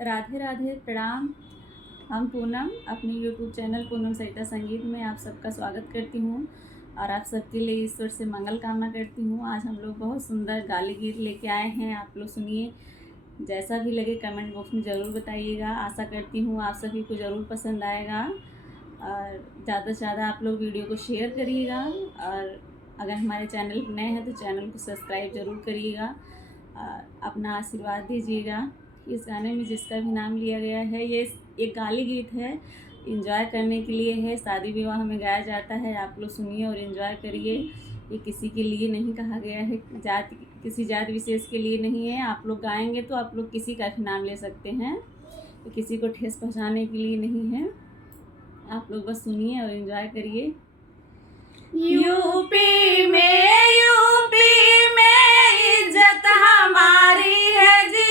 राधे राधे, प्रणाम। हम पूनम अपने यूट्यूब चैनल पूनम सरिता संगीत में आप सबका स्वागत करती हूँ और आप सबके लिए ईश्वर से मंगल कामना करती हूँ। आज हम लोग बहुत सुंदर गाली गीत लेके आए हैं, आप लोग सुनिए। जैसा भी लगे कमेंट बॉक्स में ज़रूर बताइएगा। आशा करती हूँ आप सभी को ज़रूर पसंद आएगा और ज़्यादा से ज़्यादा आप लोग वीडियो को शेयर करिएगा और अगर हमारे चैनल पर नए हैं तो चैनल को सब्सक्राइब ज़रूर करिएगा। अपना आशीर्वाद दीजिएगा। इस गाने में जिसका भी नाम लिया गया है, ये एक गाली गीत है, एंजॉय करने के लिए है। शादी विवाह में गाया जाता है। आप लोग सुनिए और एंजॉय करिए। ये किसी के लिए नहीं कहा गया है, किसी जाति विशेष के लिए नहीं है। आप लोग गाएंगे तो आप लोग किसी का भी नाम ले सकते हैं, तो किसी को ठेस पहुँचाने के लिए नहीं है। आप लोग बस सुनिए और एंजॉय करिए। यूपी में इज्जत हमारी है जी,